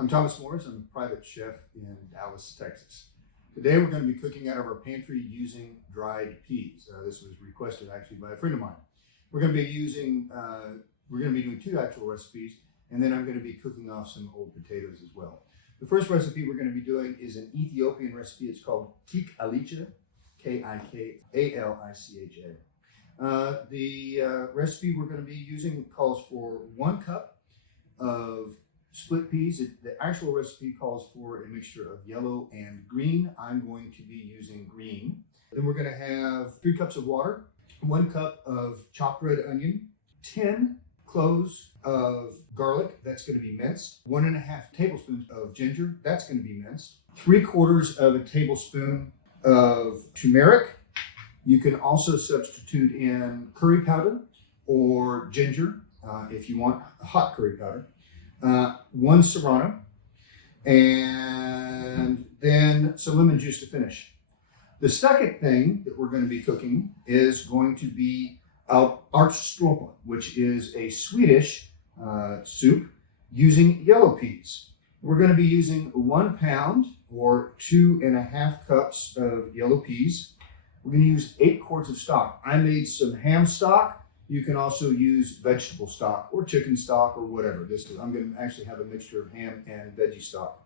I'm Thomas Morris. I'm a private chef in Dallas, Texas. Today we're going to be cooking out of our pantry using dried peas. This was requested actually by a friend of mine. We're going to be doing two actual recipes, and then I'm going to be cooking off some old potatoes as well. The first recipe we're going to be doing is an Ethiopian recipe. It's called Kikalicha, K-I-K-A-L-I-C-H-A. The recipe we're going to be using calls for 1 cup of split peas. The actual recipe calls for a mixture of yellow and green. I'm going to be using green. Then we're going to have 3 cups of water, 1 cup of chopped red onion, 10 cloves of garlic, that's going to be minced, 1.5 tablespoons of ginger, that's going to be minced, 3/4 of a tablespoon of turmeric. You can also substitute in curry powder or ginger if you want hot curry powder. 1 serrano, and then some lemon juice to finish. The second thing that we're going to be cooking is going to be ärtsoppa, which is a Swedish soup using yellow peas. We're going to be using 1 pound or 2.5 cups of yellow peas. We're going to use 8 quarts of stock. I made some ham stock. You can also use vegetable stock or chicken stock or whatever. I'm going to actually have a mixture of ham and veggie stock.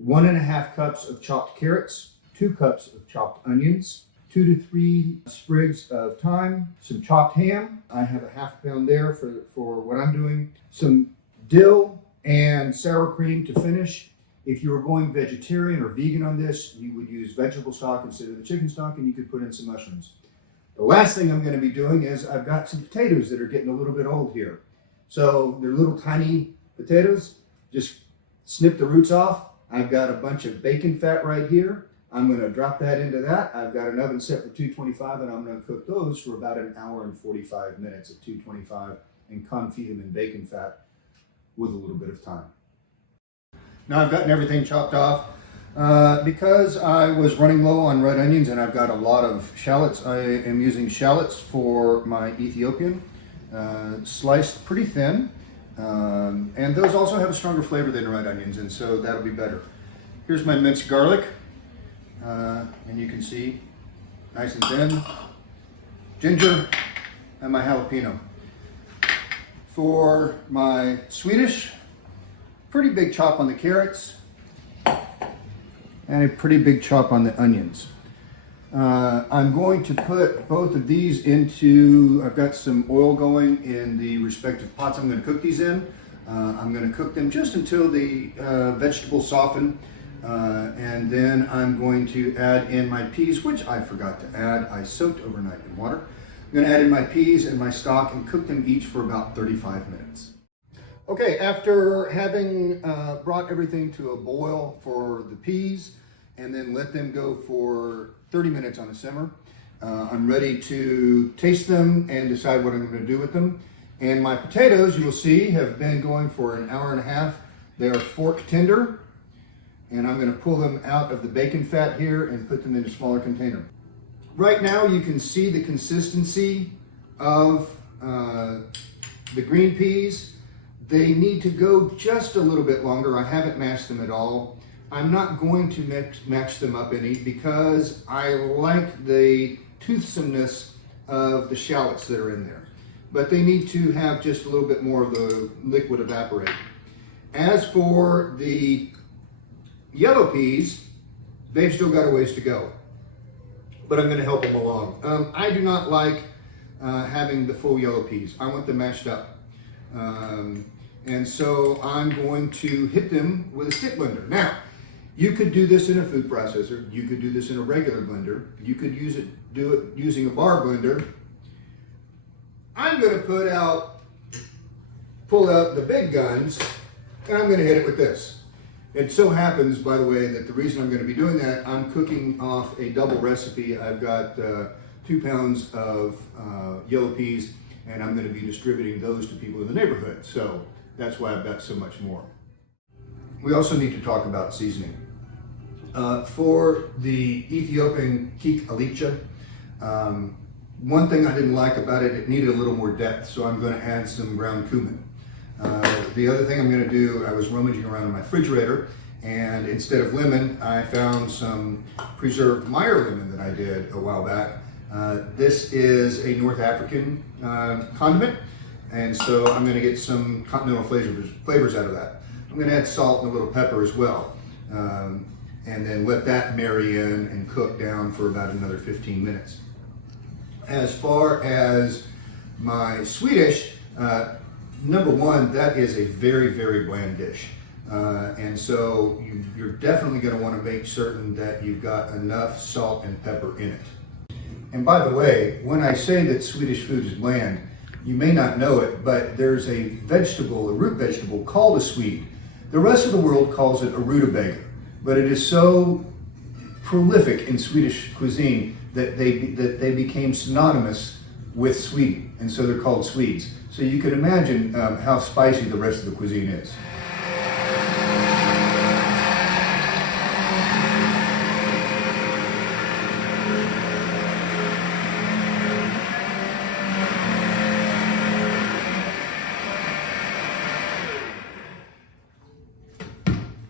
1.5 cups of chopped carrots, 2 cups of chopped onions, 2 to 3 sprigs of thyme, some chopped ham. I have a ½ pound there for what I'm doing. Some dill and sour cream to finish. If you were going vegetarian or vegan on this, you would use vegetable stock instead of the chicken stock, and you could put in some mushrooms. The last thing I'm going to be doing is I've got some potatoes that are getting a little bit old here. So they're little tiny potatoes. Just snip the roots off. I've got a bunch of bacon fat right here. I'm going to drop that into that. I've got an oven set for 225, and I'm going to cook those for about 1 hour and 45 minutes at 225 and confit them in bacon fat with a little bit of thyme. Now I've gotten everything chopped off. Because I was running low on red onions and I've got a lot of shallots, I am using shallots for my Ethiopian, sliced pretty thin. And those also have a stronger flavor than red onions, and so that'll be better. Here's my minced garlic, and you can see, nice and thin. Ginger, and my jalapeno. For my Swedish, pretty big chop on the carrots, and a pretty big chop on the onions. I'm going to put both of these into, I've got some oil going in the respective pots I'm going to cook these in. I'm going to cook them just until the vegetables soften, and then I'm going to add in my peas, which I forgot to add. I soaked overnight in water. I'm going to add in my peas and my stock and cook them each for about 35 minutes. Okay, after having brought everything to a boil for the peas and then let them go for 30 minutes on a simmer, I'm ready to taste them and decide what I'm going to do with them. And my potatoes, you will see, have been going for 1.5 hours. They are fork tender, and I'm going to pull them out of the bacon fat here and put them in a smaller container. Right now you can see the consistency of the green peas. They need to go just a little bit longer. I haven't mashed them at all. I'm not going to mash them up any because I like the toothsomeness of the shallots that are in there. But they need to have just a little bit more of the liquid evaporate. As for the yellow peas, they've still got a ways to go. But I'm going to help them along. I do not like having the full yellow peas. I want them mashed up. And so I'm going to hit them with a stick blender. Now, you could do this in a food processor. You could do this in a regular blender. You could do it using a bar blender. I'm going to pull out the big guns, and I'm going to hit it with this. It so happens, by the way, that the reason I'm going to be doing that, I'm cooking off a double recipe. I've got 2 pounds of yellow peas, and I'm going to be distributing those to people in the neighborhood. So that's why I've got so much more. We also need to talk about seasoning. For the Ethiopian Kikalicha, one thing I didn't like about it, it needed a little more depth, so I'm going to add some ground cumin. The other thing I'm going to do, I was rummaging around in my refrigerator, and instead of lemon, I found some preserved Meyer lemon that I did a while back. This is a North African condiment, and so I'm going to get some continental flavors out of that. I'm going to add salt and a little pepper as well, and then let that marry in and cook down for about another 15 minutes. As far as my Swedish, number one, that is a very, very bland dish. And so you're definitely going to want to make certain that you've got enough salt and pepper in it. And by the way, when I say that Swedish food is bland, you may not know it, but there's a vegetable, a root vegetable called a swede. The rest of the world calls it a rutabaga, but it is so prolific in Swedish cuisine that they became synonymous with Sweden, and so they're called Swedes. So you can imagine how spicy the rest of the cuisine is.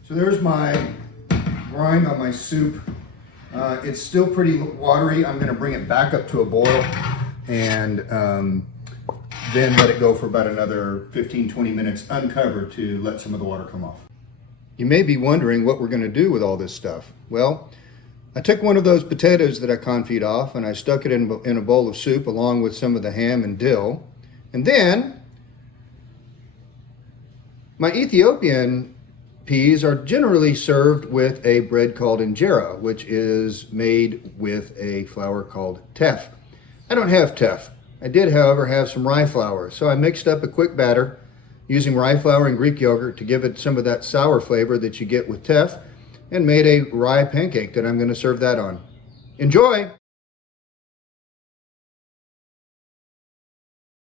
So there's my brine on my soup. It's still pretty watery. I'm going to bring it back up to a boil and then let it go for about another 15-20 minutes uncovered to let some of the water come off. You may be wondering what we're going to do with all this stuff. Well, I took one of those potatoes that I confit off and I stuck it in a bowl of soup along with some of the ham and dill. And then my Ethiopian peas are generally served with a bread called injera, which is made with a flour called teff. I don't have teff. I did, however, have some rye flour, so I mixed up a quick batter using rye flour and Greek yogurt to give it some of that sour flavor that you get with teff, and made a rye pancake that I'm going to serve that on. Enjoy!